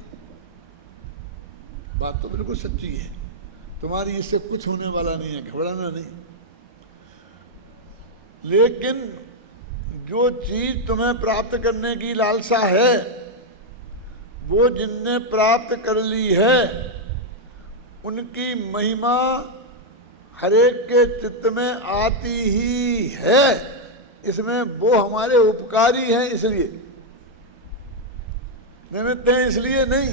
बात तो बिल्कुल सच्ची है, तुम्हारी इससे कुछ होने वाला नहीं है, घबराना नहीं। लेकिन जो चीज तुम्हें प्राप्त करने की लालसा है, वो जिनने प्राप्त कर ली है, उनकी महिमा हरेक के चित्त में आती ही है। इसमें वो हमारे उपकारी हैं, इसलिए निमित्त हैं, इसलिए नहीं।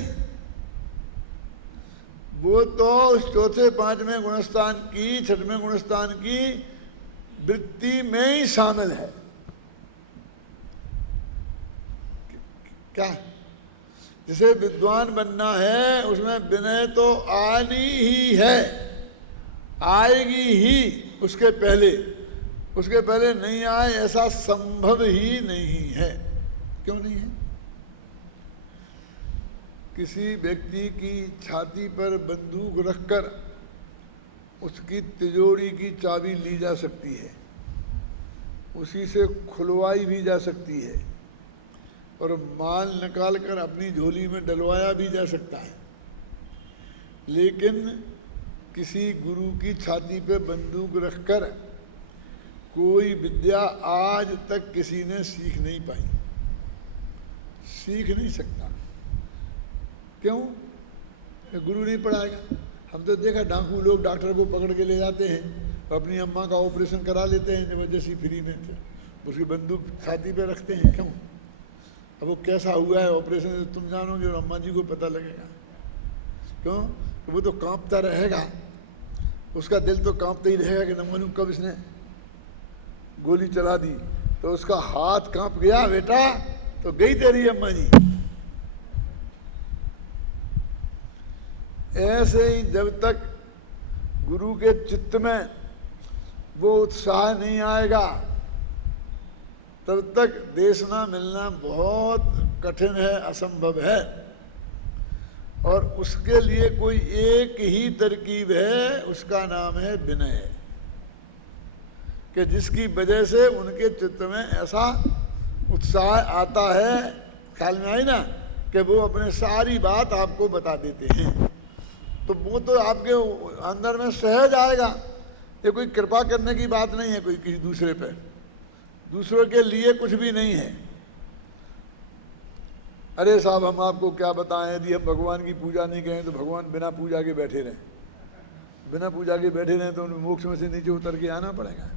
वो तो उस चौथे पांचवें गुणस्थान की, छठवें गुणस्थान की वृत्ति में ही शामिल है। क्या? जिसे विद्वान बनना है उसमें विनय तो आनी ही है, आएगी ही उसके पहले। उसके पहले नहीं आए ऐसा संभव ही नहीं है। क्यों नहीं है? किसी व्यक्ति की छाती पर बंदूक रखकर उसकी तिजोरी की चाबी ली जा सकती है, उसी से खुलवाई भी जा सकती है, और माल निकाल कर अपनी झोली में डलवाया भी जा सकता है। लेकिन किसी गुरु की छाती पे बंदूक रखकर कोई विद्या आज तक किसी ने सीख नहीं पाई, सीख नहीं सकता। क्यों? गुरु नहीं पढ़ाएगा। हम तो देखा डाकू लोग डॉक्टर को पकड़ के ले जाते हैं, अपनी अम्मा का ऑपरेशन करा लेते हैं जबरदस्ती फ्री में, उसकी बंदूक छाती पे रखते हैं। क्यों? अब वो कैसा हुआ है ऑपरेशन तुम जानोगे और अम्मा जी को पता लगेगा। क्यों? तो वो तो कांपता रहेगा, उसका दिल तो कांपता ही रहेगा कि न मालूम कब इसने गोली चला दी। तो उसका हाथ कांप गया बेटा तो गई तेरी अम्मा जी। ऐसे ही जब तक गुरु के चित्त में वो उत्साह नहीं आएगा तब तक देशना मिलना बहुत कठिन है, असंभव है। और उसके लिए कोई एक ही तरकीब है, उसका नाम है विनय, कि जिसकी वजह से उनके चित्त में ऐसा उत्साह आता है, ख्याल में आई ना, कि वो अपने सारी बात आपको बता देते हैं। तो वो तो आपके अंदर में सहज आएगा। ये कोई कृपा करने की बात नहीं है कोई किसी दूसरे पे, दूसरों के लिए कुछ भी नहीं है। अरे साहब हम आपको क्या बताएं, यदि हम भगवान की पूजा नहीं करें तो भगवान बिना पूजा के बैठे रहें, बिना पूजा के बैठे रहें तो उन्हें मोक्ष में से नीचे उतर के आना पड़ेगा।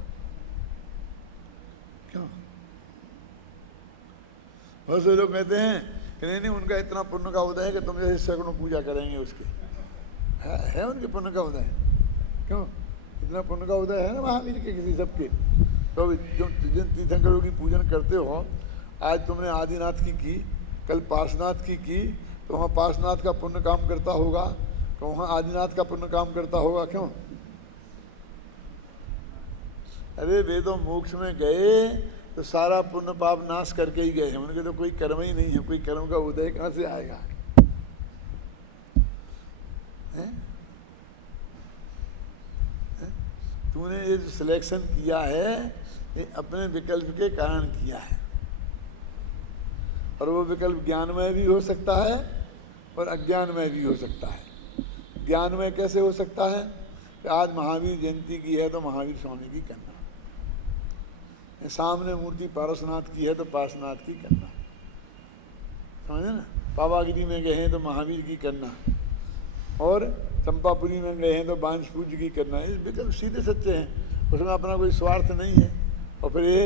क्यों? बहुत से लोग कहते हैं कि नहीं उनका इतना पुण्य का उदय है कि तुम जैसे सैकड़ों पूजा करेंगे उसके। है उनके पुण्य का उदय? क्यों? इतना पुण्य का उदय है ना महावीर के किसी सबके। तो जिन तीर्थंकरों की पूजन करते हो, आज तुमने आदिनाथ की कल पार्श्वनाथ की तो वहाँ पार्श्वनाथ का पुण्य काम करता होगा, तो वहाँ आदिनाथ का पुण्य काम करता होगा। क्यों? अरे वे तो मोक्ष में गए तो सारा पुण्य पाप नाश करके ही गए हैं, उनके तो कोई कर्म ही नहीं है, कोई कर्म का उदय कहाँ से आएगा? तूने ये जो सिलेक्शन किया है ये अपने विकल्प के कारण किया है, और वो विकल्प ज्ञानमय भी हो सकता है और अज्ञानमय भी हो सकता है। ज्ञानमय कैसे हो सकता है कि आज महावीर जयंती की है तो महावीर स्वामी की करना, सामने मूर्ति पार्श्वनाथ की है तो पार्श्वनाथ की करना, समझे ना। पावागिरी में गए हैं तो महावीर की करना, और चंपापुरी में गए हैं तो बांस पूज्य की करना। इस विकल्प सीधे सच्चे हैं, उसमें अपना कोई स्वार्थ नहीं है। और फिर ये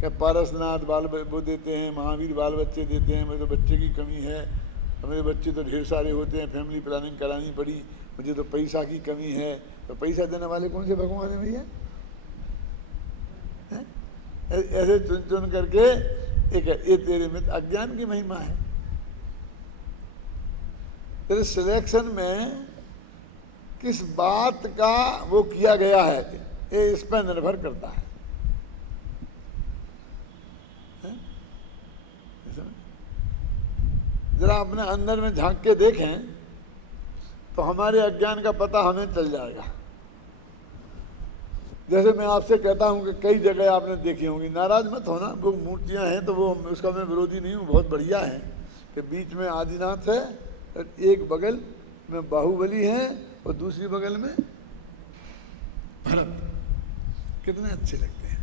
कि पारसनाथ बाल वो देते हैं, महावीर बाल बच्चे देते हैं, मेरे तो बच्चे की कमी है, मेरे बच्चे तो ढेर सारे होते हैं, फैमिली प्लानिंग करानी पड़ी, मुझे तो पैसा की कमी है। तो पैसा देने वाले कौन से भगवान है भैया? ऐसे चुन चुन करके एक ये तेरे में अज्ञान की महिमा है। तेरे सिलेक्शन में किस बात का वो किया गया है ये इस पर निर्भर करता है। जरा अपने अंदर में झांक के देखें तो हमारे अज्ञान का पता हमें चल जाएगा। जैसे मैं आपसे कहता हूं कि कई जगह आपने देखी होंगी, नाराज मत होना, वो मूर्तियां हैं तो वो उसका मैं विरोधी नहीं हूँ, बहुत बढ़िया है कि बीच में आदिनाथ है, एक बगल में बाहुबली है और दूसरी बगल में भरत। कितने अच्छे लगते हैं।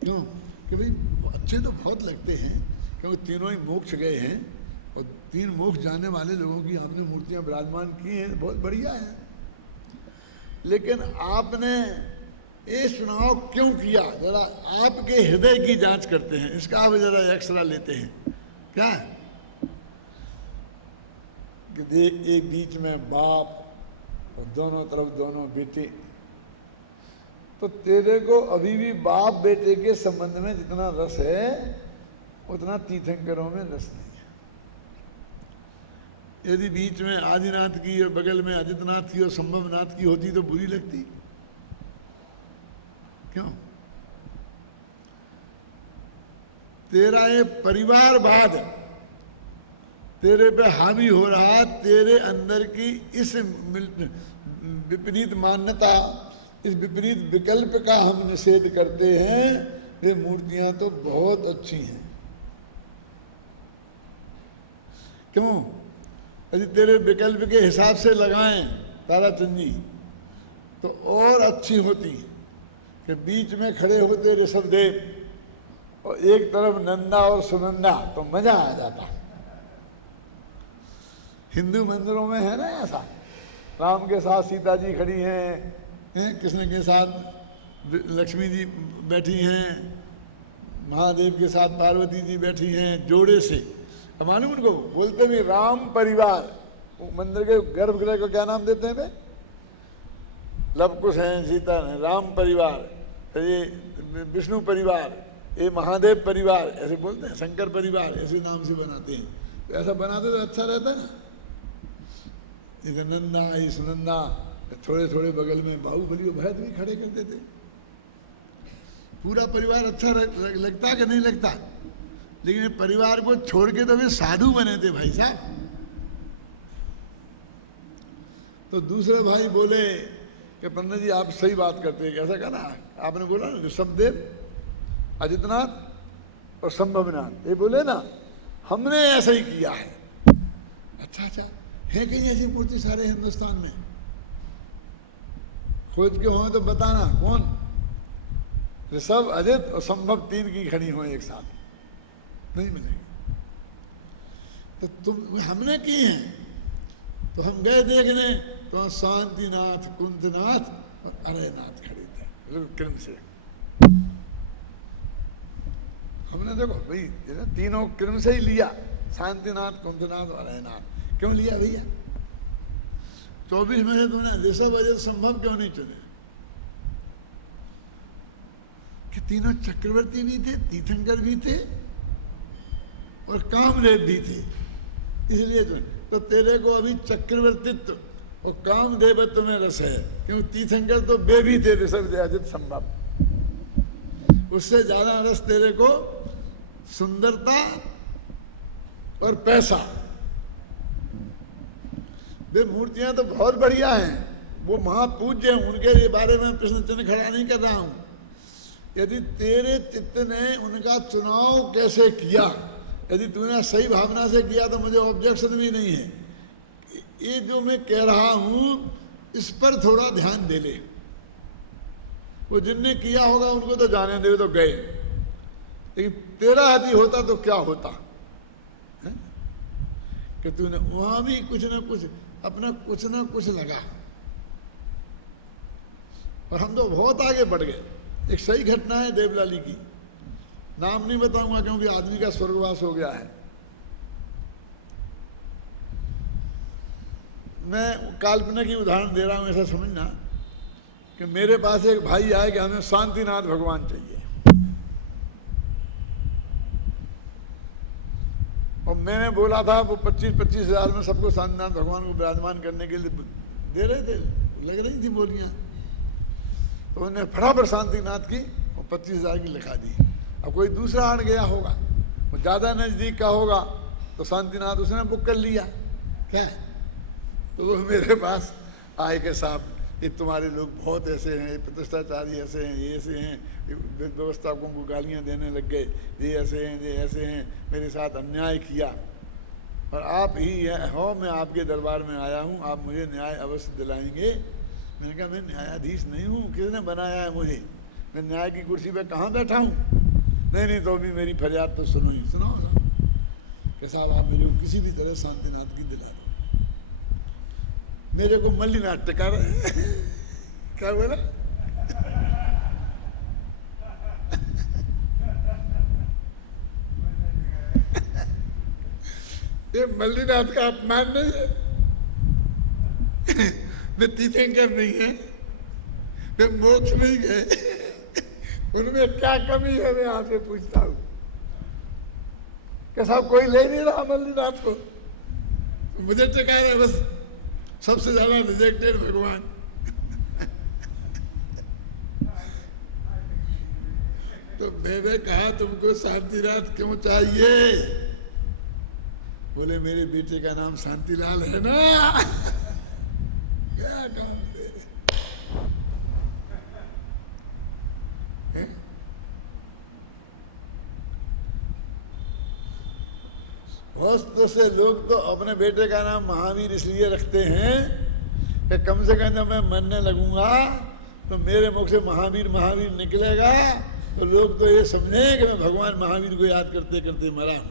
क्यों? कि भाई अच्छे तो बहुत लगते हैं क्योंकि तीनों ही मोक्ष गए हैं और तीन मोक्ष जाने वाले लोगों की हमने मूर्तियां विराजमान की हैं, बहुत बढ़िया है। लेकिन आपने ये चुनाव क्यों किया, जरा आपके हृदय की जांच करते हैं, इसका आप जरा एक्सरा लेते हैं। क्या कि देख एक बीच में बाप और दोनों तरफ दोनों बेटे, तो तेरे को अभी भी बाप बेटे के संबंध में जितना रस है उतना तीर्थंकरों में रस नहीं है। यदि बीच में आदिनाथ की और बगल में अजितनाथ की और संभवनाथ की होती तो बुरी लगती। क्यों? तेरा ये परिवारवाद तेरे पे हावी हो रहा, तेरे अंदर की इस विपरीत मान्यता, इस विपरीत विकल्प का हम निषेध करते हैं। ये मूर्तियां तो बहुत अच्छी हैं। क्यों? यदि तेरे विकल्प के हिसाब से लगाएं ताराचंद जी तो और अच्छी होती कि बीच में खड़े होते ऋषभदेव और एक तरफ नंदा और सुनंदा, तो मजा आ जाता। हिंदू मंदिरों में है ना ऐसा, राम के साथ सीता जी खड़ी हैं, कृष्ण के साथ लक्ष्मी जी बैठी हैं, महादेव के साथ पार्वती जी बैठी हैं जोड़े से। अब मालूम उनको बोलते भी राम परिवार, मंदिर के गर्भगृह को क्या नाम देते हैं वे? लवकुश हैं, सीता है, राम परिवार, ये विष्णु परिवार, ये महादेव परिवार, ऐसे बोलते हैं, शंकर परिवार, ऐसे नाम से बनाते हैं। तो ऐसा बनाते तो अच्छा रहता है ना। ये नंदा, ये सुनंदा, थोड़े थोड़े बगल में बाहुबली और भरत भी खड़े कर देते। पूरा परिवार अच्छा लगता कि नहीं लगता? लेकिन परिवार को छोड़ के तो वे साधु बने थे भाई साहब। तो दूसरे भाई बोले कि पंडित जी आप सही बात करते हैं। कैसा कहना आपने बोला ना, ऋषभदेव, अजितनाथ और संभवनाथ, ये बोले ना हमने ऐसा ही किया है। अच्छा अच्छा, है कहीं ऐसी मूर्ति सारे हिंदुस्तान में? खोज के हो तो बताना कौन? ऋषभ, अजित और संभव, तीन की खड़ी हो एक साथ, नहीं मिलेगी। तो तुम हमने की हैं, तो हम गए देखने, तो शांतिनाथ, कुंतनाथ और अरयनाथ खड़े थे क्रम से। हमने देखो भाई तीनों क्रम से ही लिया, शांतिनाथ, कुंतनाथ और अरयनाथ। क्यों लिया भैया? 24 में से तुमने ऋषभ, अजित, संभव क्यों नहीं चुने? कि तीनों चक्रवर्ती भी थे, तीर्थंकर भी थे और कामदेव भी थे, इसलिए तो तेरे को अभी चक्रवर्तित्व और कामदेवत्व में रस है। क्यों? तीर्थंकर तो वे भी थे, ऋषभ, अजित, संभव। उससे ज्यादा रस तेरे को सुंदरता और पैसा। वे मूर्तियां तो बहुत बढ़िया हैं, वो महापूज्य हैं, उनके बारे में प्रश्न चिन्ह खड़ा नहीं कर रहा हूं। यदि तेरे चित्त ने उनका चुनाव कैसे किया, यदि तूने सही भावना से किया तो मुझे ऑब्जेक्शन भी नहीं है। ये जो मैं कह रहा हूं इस पर थोड़ा ध्यान दे ले। वो जिनने किया होगा उनको तो जाने दे, तो गए, लेकिन तेरा यदि होता तो क्या होता है? कि तूने वहां भी कुछ ना कुछ अपना कुछ ना कुछ लगा, और हम तो बहुत आगे बढ़ गए। एक सही घटना है देवलाली की, नाम नहीं बताऊंगा क्योंकि आदमी का स्वर्गवास हो गया है। मैं काल्पनिक की उदाहरण दे रहा हूं, ऐसा समझना कि मेरे पास एक भाई आए कि हमें शांतिनाथ भगवान चाहिए, और मैंने बोला था वो 25-25 हजार में सबको शांतिनाथ भगवान को विराजमान करने के लिए दे रहे थे, लग रही थी बोलियां। तो उन्होंने फटाफट शांतिनाथ की और 25,000 की लिखा दी। अब कोई दूसरा आड़ गया होगा, वो ज़्यादा नज़दीक का होगा, तो शांतिनाथ उसने बुक कर लिया क्या? तो वो मेरे पास आए के साहब ये तुम्हारे लोग बहुत ऐसे हैं, प्रतिष्ठाचारी ऐसे हैं, ये ऐसे हैं, व्यवस्थापकों को गालियाँ देने लग गए, ये ऐसे हैं, ये ऐसे हैं, मेरे साथ अन्याय किया, और आप ही हो, मैं आपके दरबार में आया हूँ, आप मुझे न्याय अवश्य दिलाएंगे। मैंने कहा मैं न्यायाधीश नहीं हूँ, किसने बनाया है मुझे? मैं न्याय की कुर्सी पे कहाँ बैठा हूँ? नहीं तो भी मेरी फरियाद तो सुनो ही, सुनो कि साहब आप मेरे को किसी भी तरह शांतिनाथ की दिला दो। मेरे को मल्लीनाथ टिका रहे क्या बोला? ये मल्लीनाथ का अपमान नहीं है? वे तीर्थंकर नहीं है, वे मोक्ष नहीं गए, उनमें क्या कमी है? मैं आपसे पूछता हूँ कि साहब कोई ले नहीं रहा मल्लीनाथ को, मुझे टिका रहे बस, सबसे ज्यादा रिजेक्टेड भगवान। तो मैंने कहा तुमको शांतिनाथ क्यों चाहिए? बोले मेरे बेटे का नाम शांतिलाल है ना। क्या काम दे रहे हैं? बहुत से लोग तो अपने बेटे का नाम महावीर इसलिए रखते हैं कि कम से कम जब मैं मरने लगूंगा तो मेरे मुख से महावीर महावीर निकलेगा तो लोग तो ये समझे कि मैं भगवान महावीर को याद करते करते मरा हूं।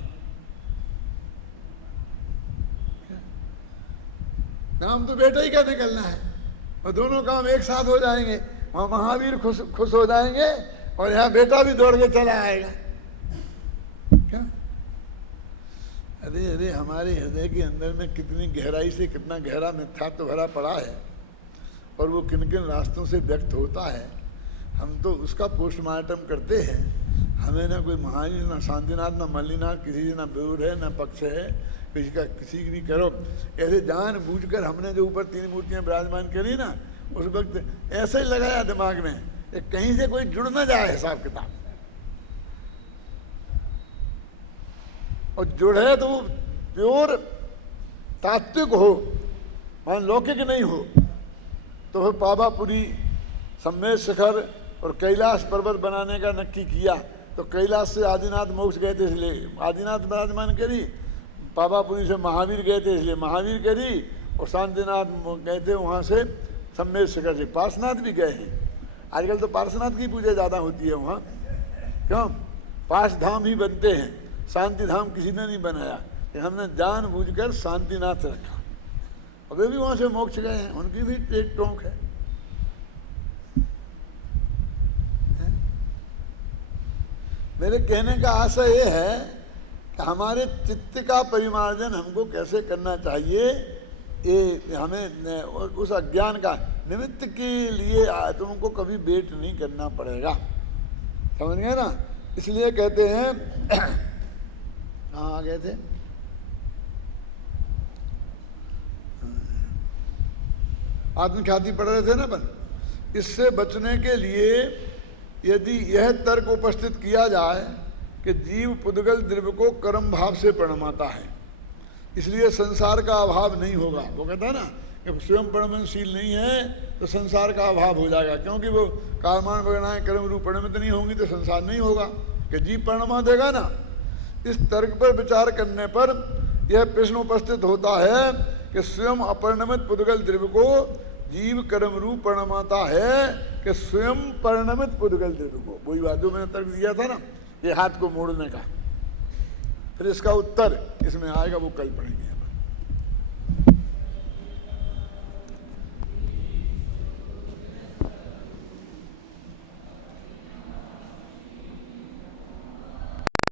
नाम तो बेटा ही का निकलना है और दोनों काम एक साथ हो जाएंगे। वहां महावीर खुश हो जाएंगे और यहाँ बेटा भी दौड़ के चला आएगा। क्या? अरे अरे हमारे हृदय के अंदर में कितनी गहराई से कितना गहरा मिथ्यात्व भरा पड़ा है और वो किन किन रास्तों से व्यक्त होता है। हम तो उसका पोस्टमार्टम करते हैं। हमें ना कोई महावीर ना शांतिनाथ ना मल्लीनाथ किसी से ना विरोध है ना पक्ष है किसी का। किसी की भी करो ऐसे जान बूझकर हमने जो ऊपर 3 मूर्तियां विराजमान करी ना उस वक्त ऐसे ही लगाया दिमाग में कि कहीं से कोई जुड़ ना जाए हिसाब किताब। और जुड़े तो वो प्योर तात्विक हो, मान लौकिक नहीं हो। तो फिर पावापुरी सम्मेद शिखर और कैलाश पर्वत बनाने का नक्की किया तो कैलाश से आदिनाथ मोक्ष गए थे इसलिए आदिनाथ विराजमान करी, पावापुरी से महावीर गए थे इसलिए महावीर करी और शांतिनाथ गए थे वहाँ से सम्मेद शिखर से। पार्श्वनाथ भी गए हैं। आजकल तो पार्श्वनाथ की पूजा ज़्यादा होती है वहाँ। क्यों? पार्श्व धाम ही बनते हैं, शांति धाम किसी ने नहीं बनाया। हमने जानबूझकर शांतिनाथ रखा और वे भी वहाँ से मोक्ष गए हैं। उनकी भी एक टोंक है। मेरे कहने का आशय ये है कि हमारे चित्त का परिमार्जन हमको कैसे करना चाहिए। ये हमें उस अज्ञान का निमित्त के लिए तुमको कभी वेट नहीं करना पड़ेगा। समझ गए ना? इसलिए कहते हैं कहाँ आ गए थे? आत्मख्याति पढ़ रहे थे ना अपन। इससे बचने के लिए यदि यह तर्क उपस्थित किया जाए कि जीव पुद्गल द्रव्य को कर्म भाव से प्रणमाता है इसलिए संसार का अभाव नहीं होगा। वो कहता है ना कि स्वयं प्रणमनशील नहीं है तो संसार का अभाव हो जाएगा, क्योंकि वो कामान वगैरह कर्म रूप प्रणमित नहीं होंगी तो संसार नहीं होगा कि जीव प्रणमा देगा ना। इस तर्क पर विचार करने पर यह प्रश्न उपस्थित होता है कि स्वयं अपरिणमित पुद्गल द्रव्य को जीव कर्म रूप प्रणमाता है कि स्वयं परिणमित पुद्गल द्रव्य को। वही बात जो मैंने तर्क दिया था ना ये हाथ को मोड़ने का। फिर इसका उत्तर इसमें आएगा, वो कल पढ़ेंगे।